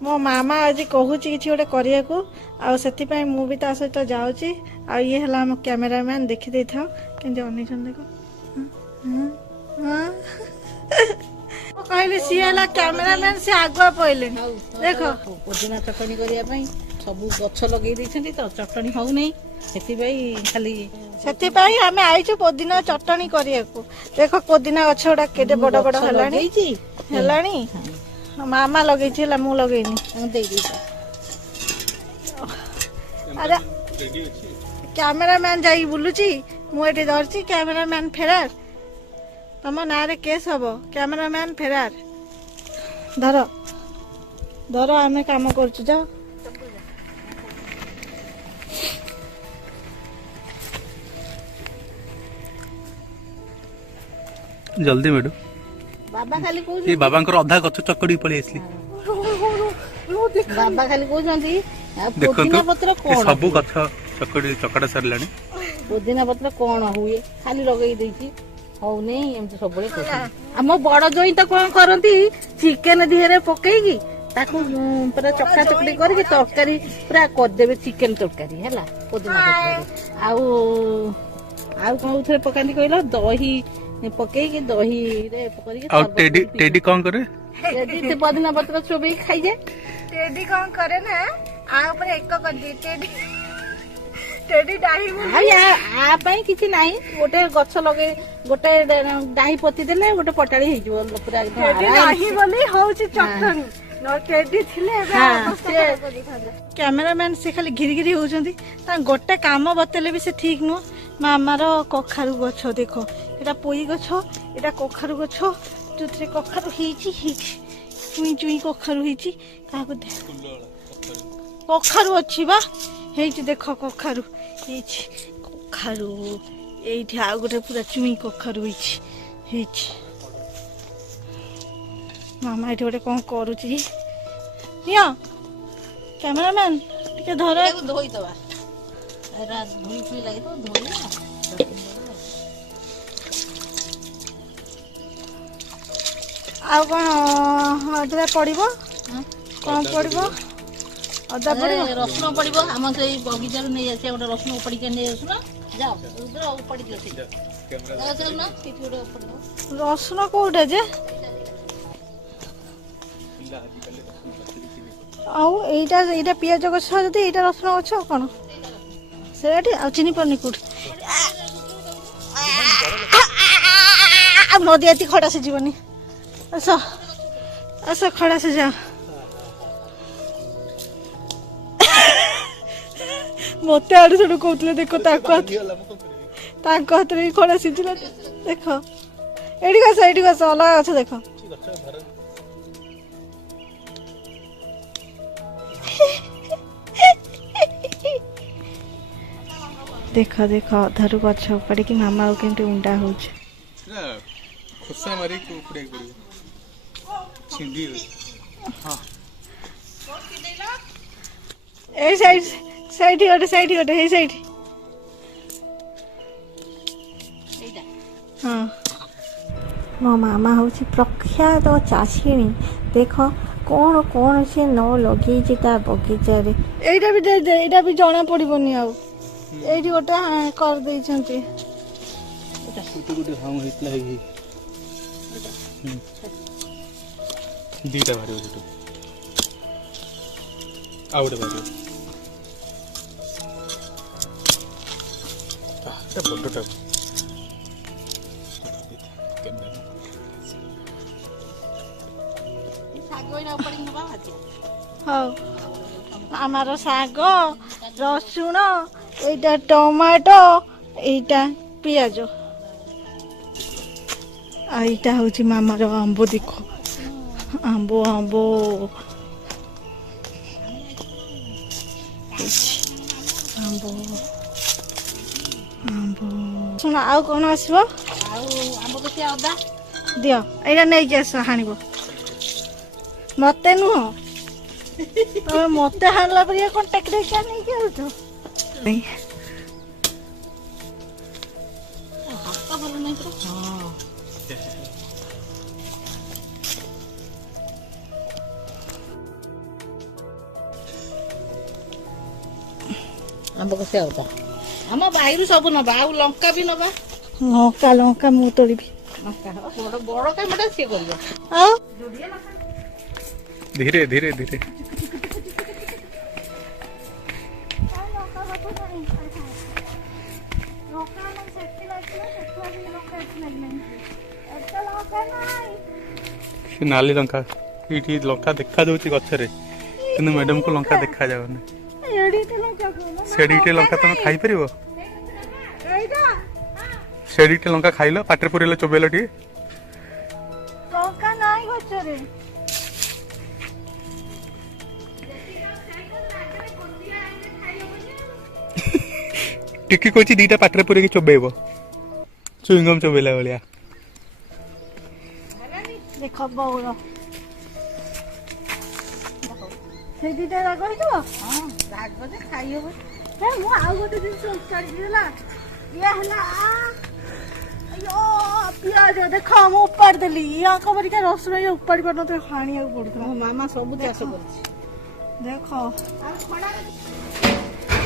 मो मामा आज कहूँ कि गोटे करने से मुझे ता सहित जाऊँगी आ ये है आम कैमेरामैन देखी था कि अनेक देखो कहले सी है कैमेरामैन से आगुआ पहले देख पुदीना चटनी करने सब गछ लगे तो चटनी हो नहीं खाली से आम आईचु पुदीना चटनी करने को देख पुदीना गछ गुड़ा के बड़ बड़ है मामा लगे मु लगे अरे कैमेरामैन जाई बुलुची मुझे धरची कैमेरामैन फेरार तुम ना रे केस हम कैमेरामैन फेरार धर धर आम काम कर जा जल्दी मैडम बाबा खाली ये बाबा अधा गछ चकड़ी पड़े आसली बाबा खाली कहते पुदीना पत्र कौन सब गछ चकड़ी चकड़ा सारा पुदीना पत्र कौन हुए खाली लगे देती हौ नहीं एमती सब आम बड़ जोई तो कौन करती चिकेन दिहरे पकईकी ताकू पूरा चकटा चकटी करके तरकारी पूरा करदेवे चिकेन तरकारी है पुदीना पत्र आउ कौन पकाती कहल दही पकईकी दही रे टेडी टेडी कौन करे टेडी पुदीना पत्र चोबई खाई जाए टेडी कौन करे ना आ ऊपर एक कर दी टेडी टेडी डाही आ पई किछि नाही गोटे गछ लगे गोटे डाही पति देले गोटे पटाड़ी हे जो पूरा टेडी डाही बोली होची चटनी न टेडी थिले कैमरामैन से खाली घिरी घिरी होउछंती ता गोटे काम बतेले भी से ठीक नु मामार कखारु गछ देखो एटा पोई गछ एटा कखारु गछ जोथरे कखारु हिची चुई चुई कखारु हिची काको दे कखारु अछि बा हेची देखो कखारु हेची कखारु एठी आ गोटे पूरा चुई कखारु हेची मामा एठी गोटे कोन करूची निया कैमरामैन टिके धर धोई दवा एरा धोई पी लागे तो धोई आ कोन अदरा पड़िबो कोन पड़िबो अदा पड़िबो रसुन पड़िबो हम से बगीचा नै जासे गोटे रसुन पड़ी के नै आसुना जाओ उधर पड़ी दियो ठीक कैमरा चल ना पिपी रे ऊपर रसुन कोडे जे आउ एटा पियाज गछ जदी एटा रसुन गछ कोन सेठी आ चिनी पनी कुट अब नदी आती खड़ा से जीवनी ऐसा ऐसा खड़ा से जा मते आडू सडू कहतले देखो ताको हाथ रे खड़ा सिजिला देखो एडी का अलग अच्छा देखो देखो देखो अधारू गछ पड़ी कि मामा केमती उंडा होछ खुसा मारी को उपड़े करियो छिंदी हां ए साइड गोटे हे साइड हाँ मो मामा हूँ प्रख्यात चाषिणी देख कौन कौन सी न लगे बगीचा एटा भी जना पड़ोनी आईटी गोटे कर देइछंती दीटा बारी गोटे आ गोटे बारी এটা বড়টা आमार साग रसुण एटा टमाटो एटा पियाज आईटा हूँ मामार आंब देखो आंब आंब सुन आउ कौन आसब दियो एटा नहीं आस हाणब मत नुह मत हाणला पर कौन टेक्निका नहीं ଆମ୍ବ କଷିଆ ଅଦା ଆମ ବାଇରୁ ସବୁ ନବା ଆଉ ଲଙ୍କା ବି ନବା ଲଙ୍କା ଲଙ୍କା ମୁଁ ତୋଳିବି ଲଙ୍କା ବଡ ବଡ କାମଟା ସିଏ କରିବ ଆଉ ଧୀରେ ଧୀରେ ଧୀରେ ସେ ନାଲି ଲଙ୍କା ଏଇଠି ଲଙ୍କା ଦେଖା ଯାଉଛି ଗଛରେ କିନ୍ତୁ ମ୍ୟାଡାମ କୁ ଲଙ୍କା ଦେଖା ଯାଉନି ସେଡ଼ିଟେ ଲଙ୍କା ତମେ ଖାଇପାରିବ ସେଡ଼ିଟେ ଲଙ୍କା ଖାଇଲ ପାଟିରେ ପୁରେଇଲ ଚୋବେଇଲ ଟିକେ ଲଙ୍କା ନାହିଁ ଗଛରେ ଟିକେ କହୁଛି ଦିଟା ପାଟିରେ ପୁରେଇକି ଚୋବେଇବ ଚୁଇଙ୍ଗମ ଚୋବେଇଲା ଭଳିଆ ଦେଖ ବଉଳ ସେଇ ଦିଟା ରାଗ ହେଇଯିବ ରାଗ ଯେ ଖାଇ ହବ ମୁଁ ଆଉ ଗୋଟେ ଜିନିଷ ଉଚାରିବି ହେଲା ଇଏ ହେଲା ପିଆଜ ଦେଖ ମୁଁ ଉପାଡ଼ି ଦେଲି ୟାଙ୍କ ପରିକା ରସୁଣ ଇଏ ଉପାଡ଼ି ପାରୁନଥିଲେ ହାଣିବାକୁ ପଡୁଥିଲା ମୋ ମାମା ସବୁ ଚାଷ କରିଛି ଦେଖ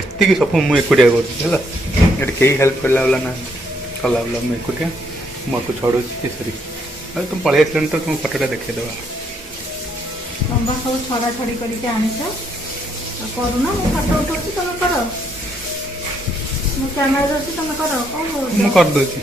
ଏତିକି ସବୁ ମୁଁ ଏକୁଟିଆ କରୁଛି ହେଲା ଏଠି କେହି ହେଲ୍ପ କଲା ବାଲା ନା କଲା ବାଲା ମୁଁ ଏକୁଟିଆ ମୁଁ ଆକୁ ଛଡ଼ଉଛି ସରି ଆଉ ତୁମ ପଳେଇ ଆସିଲାଣି ତ ତୁମ ଫଟୋଟା ଦେଖେଇଦେବା ଲମ୍ବା ସବୁ ଛଡ଼ା ଛଡ଼ି କରିକି ଆଣିଛ କରୁନ ମୁଁ ଫଟୋ ଉଠଉଛି ତମେ କର ମୁଁ କ୍ୟାମେରା ଅଛି ତମେ କର କ'ଣ କହୁଛ ମୁଁ କରିଦେଉଛି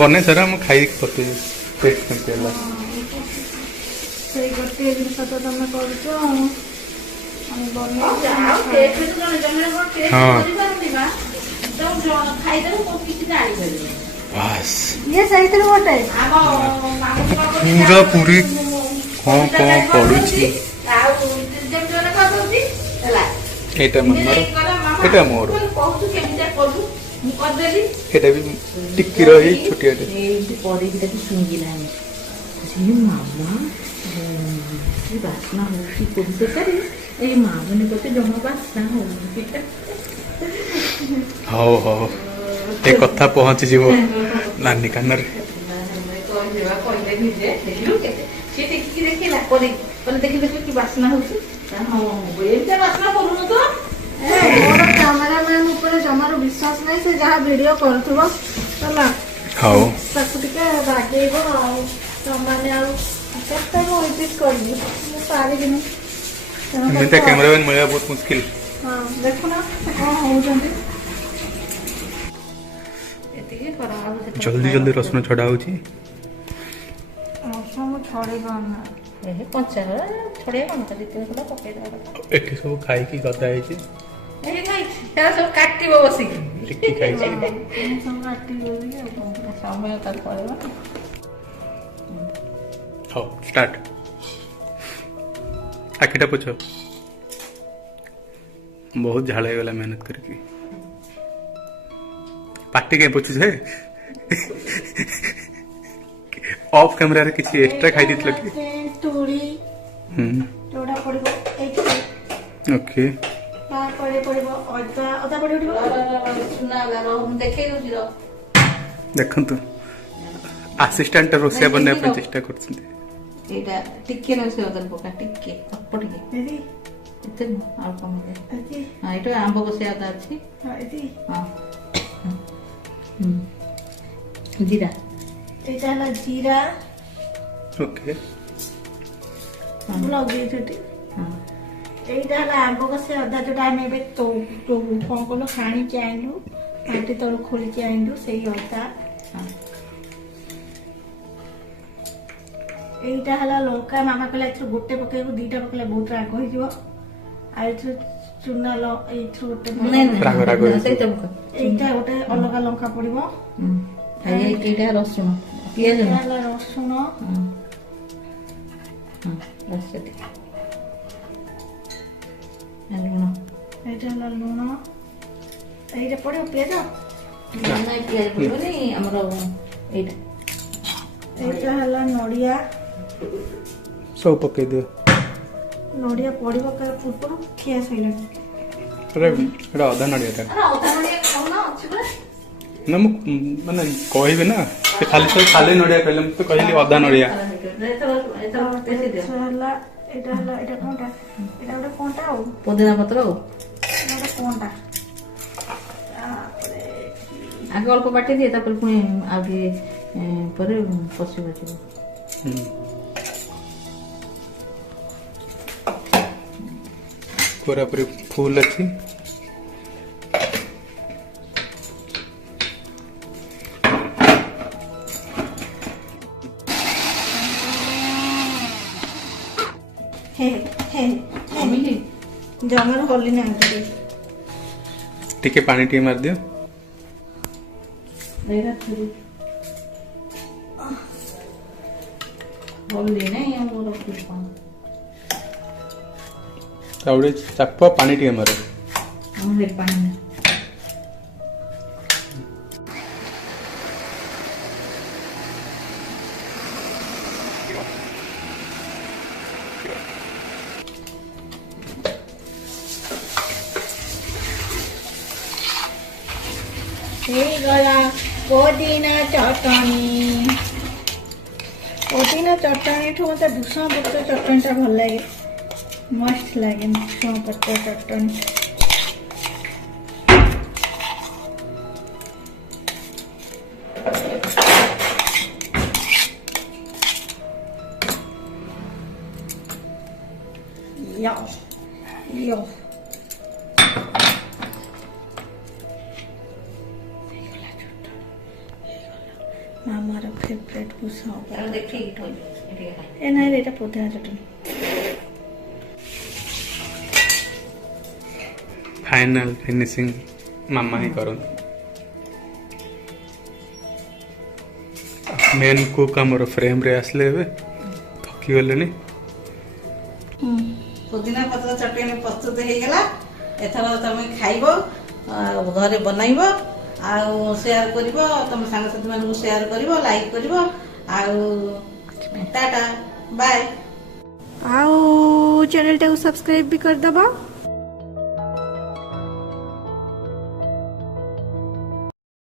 ବନେଇ ସାରା ମୁଁ ଖାଇକି କରିଦେବି ଟେଷ୍ଟ କେମିତି ହେଲା ସେଇ ଗୋଟିଏ ଜିନିଷ ତ ତମେ କରୁଛ ଆମେ ବାସ୍ ଇଏ ସେଇଥିରୁ ଗୋଟେ ପୁରା ପୁରୀ କ'ଣ କ'ଣ ପଡୁଛି ଏଇଟା ମାମାର ଏଇଟା ମୋର ଏଇଟା ବି ଟିକିର ଏଇ ଛୋଟିଆଟେ ବାସ୍ନା ହଉଛି କୋବି ତରକାରୀ ଏଇ ମା ମାନେ କହୁଛି ଜମା ବାସ୍ନା ହଉଛି ହଉ ହଉ ଏ କଥା ପହଞ୍ଚିଯିବ ନାନୀ କାନରେ କି ବାସ୍ନା ହଉଛି ଏମିତି ବାସ୍ନା କରୁନ ତ ମୋର କ୍ୟାମେରାମ୍ୟାନ ଉପରେ ଜମାରୁ ବିଶ୍ୱାସ ନାହିଁ ସେ ଯାହା ଭିଡିଓ କରୁଥିବ ହେଲା ହଉ ତାକୁ ଟିକେ ବାଗେଇବ ଆଉ ତମାନେ ଆଉ କେତେ ମୁଁ ଏଡିଟ୍ କରିବି ମୁଁ ପାରିବିନି ଏମିତିଆ କ୍ୟାମେରାମ୍ୟାନ ମିଳିବା ବହୁତ ମୁସ୍କିଲ ହଁ ଦେଖୁନ ସେ କ'ଣ ହଉଛନ୍ତି ଏତିକି କରାହବ ଜଲ୍ଦି ଜଲ୍ଦି ରସୁଣ ଛଡା ହଉଛି ରସୁଣ ମୁଁ ଛଡ଼େଇ ପାରୁନା କଞ୍ଚା ଛଡେଇବା କଣ ଦି ତିନି ଖଣ୍ଡ ପକେଇଦବା ଏଠି ସବୁ ଖାଇକି ଗଦା ହେଇଛି ସବୁ କାଟିବ ବସିକି ଟିକେ ଖାଇଛି ସବୁ କାଟି ଦେବି ଆଉ କ'ଣ ସମୟ ତାର ପଳେଇବ ହଉ ଷ୍ଟାର୍ଟ ଆଖିଟା ପୋଛ ବହୁତ ଝାଳ ହେଇଗଲା ମେହନତ କରିକି ପାଟି କାଇଁ ପୋଛୁଛ ଅଫ୍ କ୍ୟାମେରାରେ କିଛି ଏକ୍ସଟ୍ରା ଖାଇ ଦେଇଥିଲ କି ତୁଳି ଯୋଉଟା ପଡ଼ିବ ଏଇଠି ଓକେ ତାପରେ ପଡ଼ିବ ଅଦା ଅଦା ପଡ଼ିବ ଦେଖେଇ ଦଉଛି ଦେଖନ୍ତୁ ଆସିଷ୍ଟାଣ୍ଟ ରୋଷେଇଆ ବନେଇବା ପାଇଁ ଚେଷ୍ଟା କରୁଛନ୍ତି ଏଇଟା ଟିକେ ରୋଷେଇ ଅଦା ପକା ଟିକେ ଅଳ୍ପ ଟିକେ ଏତେ ନୁହଁ ଅଳ୍ପ ମିଳେ ହଁ ଏଇଟା ଆମ୍ବ କଷିଆ ଅଦା ଅଛି ହଁ ଜିରା ଏଇଟା ହେଲା ଜିରା ଓକେ ଲଗେଇଛୁ এইটা হলো আম্ব গাছের অদা যেটা আমি এবার কম করলো হাঁড়িকে আনলু মাটি তলু খোলিকি আনলু সেই অদা এইটা হলো লঙ্কা মামা কলে এথর গোটে পকাইবু দুইটা পকাইলে বহুত রাগ হইଯିବ আর এথর চুনা এইথর গোটে এইটা গোটে অলগা লঙ্কা পড়িব এইটা রসুন পিঁয়াজ হলো রসুন লুণ এইটা হলো লুণ এইটা পড়িব পিঁয়াজ পিঁয়াজ পড়বনি আমার এইটা এইটা হলো নড়িয়া सब पकई दियो नड़िया पड़िब पूर्व खिया सैलानी एटा अधा नड़ियाटा ना मु माने कहबे ना से खाली सब खाली नड़िया कहले मु तो कहली अधा नड़िया हला एटा कोनटा एटा ओटा कोनटा ओ पुदीना पत्र ओ एटा कोनटा ଆଗ ଅଳ୍ପ ବାଟି ଦିଏ ତାପରେ ପୁଣି ଆଉ ଟିକେ ପରେ ପଶିବ ଯିବ। पूरापूरी फुल अच्छी हे हे जमर होली ना टिके पानी टी मार दियो होली नहीं मोर पुष्पा तावड़े चाप पानी टी मारो हमरे पानी गला पुदीना चटनी ठू मत भूषण पत्र चटनी भल लगे मस्त लगे भूषण पत्र चटनी यो यो मामार फेवरेट भूषण ए ना ये पुदीना चटनी फाइनल फिनिशिंग मामा ही करो मेन कुक हमर फ्रेम रे आसले बे थकी गलेनी पुदीना पत्र चटनी प्रस्तुत हो गला एथर तुम खाइबो घरे बनइबो आउ शेयर करिवो तुम संग साथी मानू शेयर करिवो लाइक करिवो आउ टाटा बाय आउ चैनल टाକୁ सब्सक्राइब भी कर दबा।